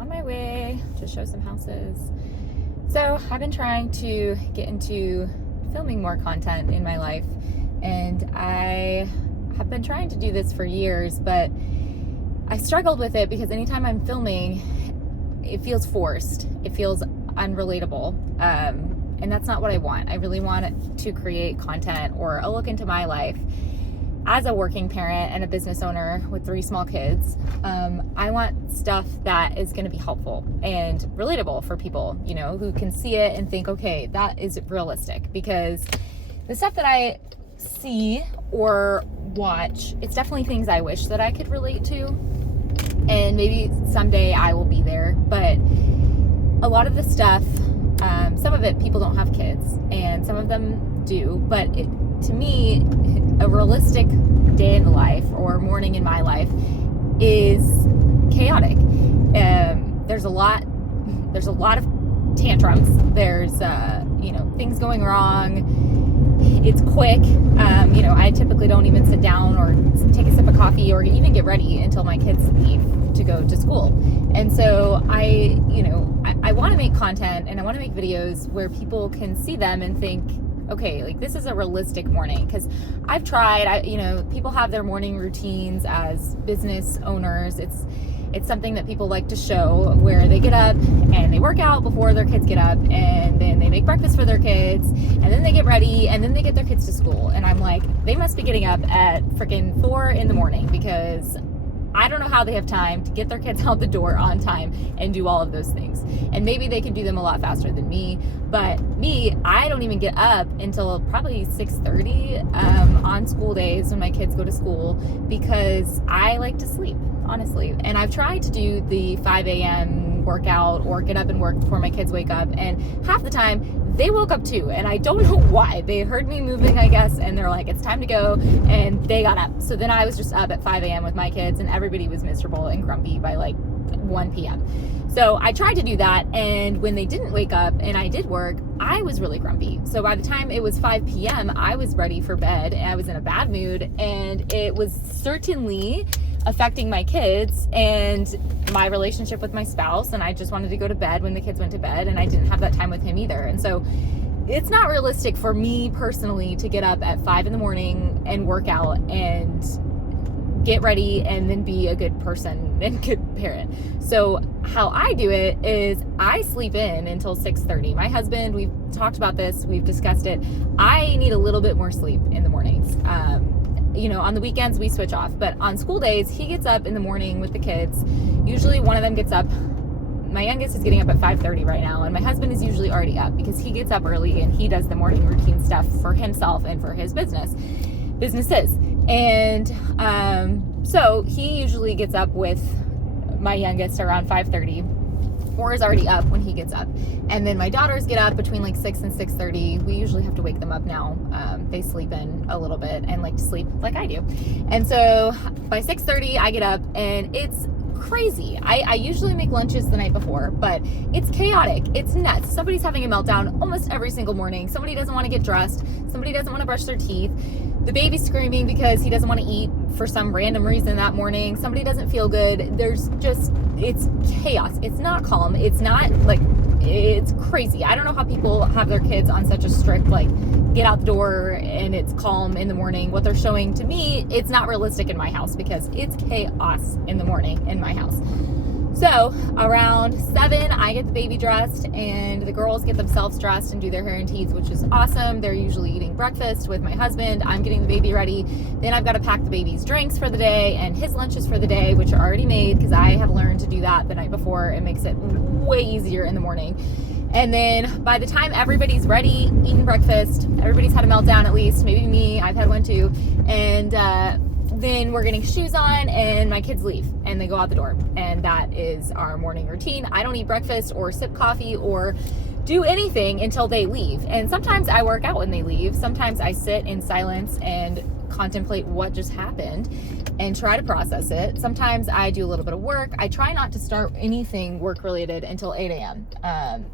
on my way to show some houses. So I've been trying to get into filming more content in my life, and I have been trying to do this for years, but I struggled with it because anytime I'm filming, it feels forced. It feels unrelatable. And that's not what I want. I really want to create content or a look into my life as a working parent and a business owner with 3 small kids. I want stuff that is going to be helpful and relatable for people, who can see it and think, okay, that is realistic. Because the stuff that I see or watch, it's definitely things I wish that I could relate to. And maybe someday I will be there. But a lot of the stuff, some of it, people don't have kids, and some of them do. But to me, a realistic day in the life or morning in my life is chaotic. There's a lot of tantrums. There's things going wrong. It's quick. I typically don't even sit down or take a sip of coffee or even get ready until my kids leave to go to school. And so I want to make content, and I want to make videos where people can see them and think, okay, like, this is a realistic morning. Because I've tried, people have their morning routines as business owners. It's something that people like to show, where they get up and they work out before their kids get up, and then they make breakfast for their kids, and then they get ready, and then they get their kids to school. And I'm like, they must be getting up at freaking 4 a.m, because I don't know how they have time to get their kids out the door on time and do all of those things. And maybe they can do them a lot faster than me. But me, I don't even get up until probably 6:30 on school days when my kids go to school, because I like to sleep, honestly. And I've tried to do the 5 a.m. workout or get up and work before my kids wake up. And half the time, they woke up too, and I don't know why. They heard me moving, I guess, and they're like, it's time to go, and they got up. So then I was just up at 5 a.m. with my kids, and everybody was miserable and grumpy by like 1 p.m. So I tried to do that, and when they didn't wake up and I did work, I was really grumpy. So by the time it was 5 p.m., I was ready for bed, and I was in a bad mood, and it was certainly affecting my kids and my relationship with my spouse. And I just wanted to go to bed when the kids went to bed, and I didn't have that time with him either. And so it's not realistic for me personally to get up at 5 a.m. and work out and get ready and then be a good person and good parent. So how I do it is I sleep in until 6:30. My husband, we've talked about this, we've discussed it. I need a little bit more sleep in the mornings. On the weekends we switch off, but on school days, he gets up in the morning with the kids. Usually one of them gets up. My youngest is getting up at 5:30 right now, and my husband is usually already up because he gets up early and he does the morning routine stuff for himself and for his businesses. And so he usually gets up with my youngest around 5:30, or is already up when he gets up. And then my daughters get up between like 6 and 6:30. We usually have to wake them up now. They sleep in a little bit and like to sleep like I do. And so by 6:30 I get up, and it's crazy. I usually make lunches the night before, but it's chaotic. It's nuts. Somebody's having a meltdown almost every single morning. Somebody doesn't want to get dressed. Somebody doesn't want to brush their teeth. The baby's screaming because he doesn't want to eat for some random reason that morning. Somebody doesn't feel good. It's chaos. It's not calm. It's not like, it's crazy. I don't know how people have their kids on such a strict, like, get out the door and it's calm in the morning. What they're showing to me, it's not realistic in my house, because it's chaos in the morning in my house. So around 7, I get the baby dressed, and the girls get themselves dressed and do their hair and teeth, which is awesome. They're usually eating breakfast with my husband. I'm getting the baby ready. Then I've got to pack the baby's drinks for the day and his lunches for the day, which are already made because I have learned to do that the night before. It makes it way easier in the morning. And then by the time everybody's ready, eating breakfast, everybody's had a meltdown at least, maybe me, I've had one too. And then we're getting shoes on, and my kids leave and they go out the door. And that is our morning routine. I don't eat breakfast or sip coffee or do anything until they leave. And sometimes I work out when they leave. Sometimes I sit in silence and contemplate what just happened and try to process it. Sometimes I do a little bit of work. I try not to start anything work related until 8 a.m.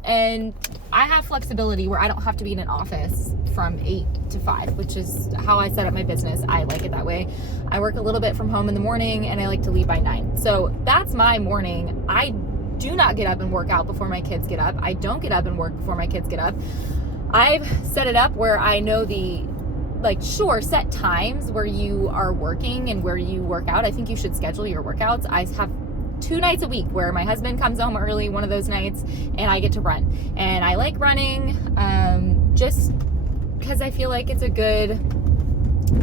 And I have flexibility where I don't have to be in an office from 8 to 5, which is how I set up my business. I like it that way. I work a little bit from home in the morning and I like to leave by 9. So that's my morning. I do not get up and work out before my kids get up. I don't get up and work before my kids get up. I've set it up where I know set times where you are working and where you work out. I think you should schedule your workouts. I have 2 nights a week where my husband comes home early one of those nights and I get to run. And I like running just because I feel like it's a good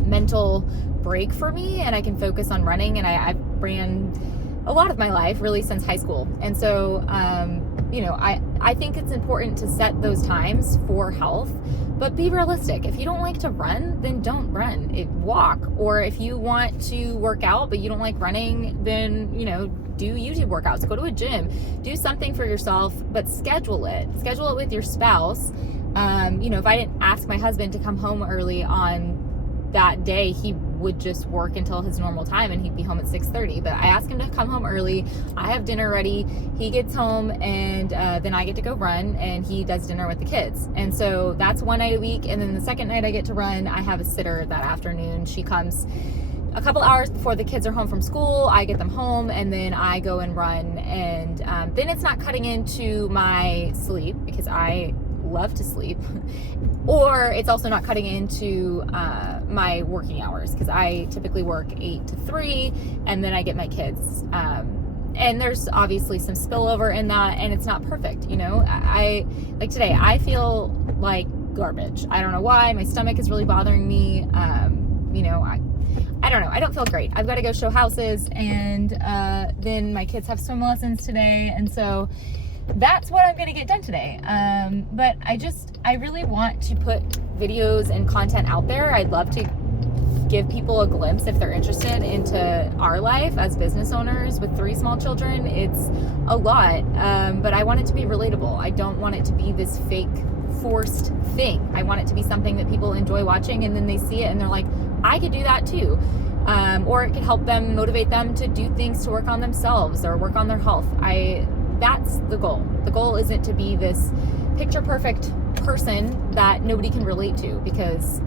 mental break for me, and I can focus on running. And I've ran a lot of my life, really, since high school. And so, I think it's important to set those times for health, but be realistic. If you don't like to run, then don't run. Walk. Or if you want to work out, but you don't like running, then, do YouTube workouts, go to a gym, do something for yourself, but schedule it with your spouse. If I didn't ask my husband to come home early on that day, he would just work until his normal time and he'd be home at 6:30. But I ask him to come home early. I have dinner ready. He gets home, and then I get to go run, and he does dinner with the kids. And so that's one night a week. And then the second night I get to run, I have a sitter that afternoon. She comes a couple hours before the kids are home from school. I get them home, and then I go and run. And then it's not cutting into my sleep, because I love to sleep, or it's also not cutting into my working hours, because I typically work 8 to 3, and then I get my kids. And there's obviously some spillover in that, and it's not perfect. I like today, I feel like garbage. I don't know why. My stomach is really bothering me. I don't know. I don't feel great. I've got to go show houses, and then my kids have swim lessons today, and so that's what I'm going to get done today. But I really want to put videos and content out there. I'd love to give people a glimpse, if they're interested, into our life as business owners with 3 small children. It's a lot, but I want it to be relatable. I don't want it to be this fake, forced thing. I want it to be something that people enjoy watching, and then they see it and they're like, I could do that too. Or it could help them, motivate them to do things to work on themselves or work on their health. That's the goal. The goal isn't to be this picture perfect person that nobody can relate to, because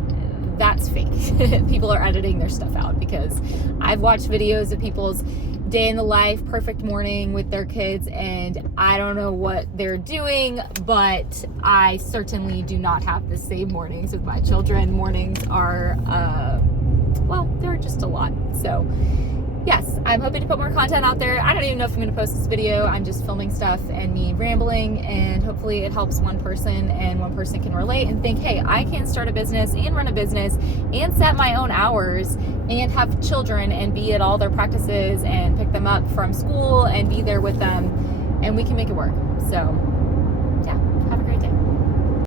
that's fake. People are editing their stuff out, because I've watched videos of people's day in the life, perfect morning with their kids, and I don't know what they're doing, but I certainly do not have the same mornings with my children. Mornings are, they're just a lot. So yes, I'm hoping to put more content out there. I don't even know if I'm going to post this video. I'm just filming stuff and me rambling, and hopefully it helps one person, and one person can relate and think, hey, I can start a business and run a business and set my own hours and have children and be at all their practices and pick them up from school and be there with them, and we can make it work. So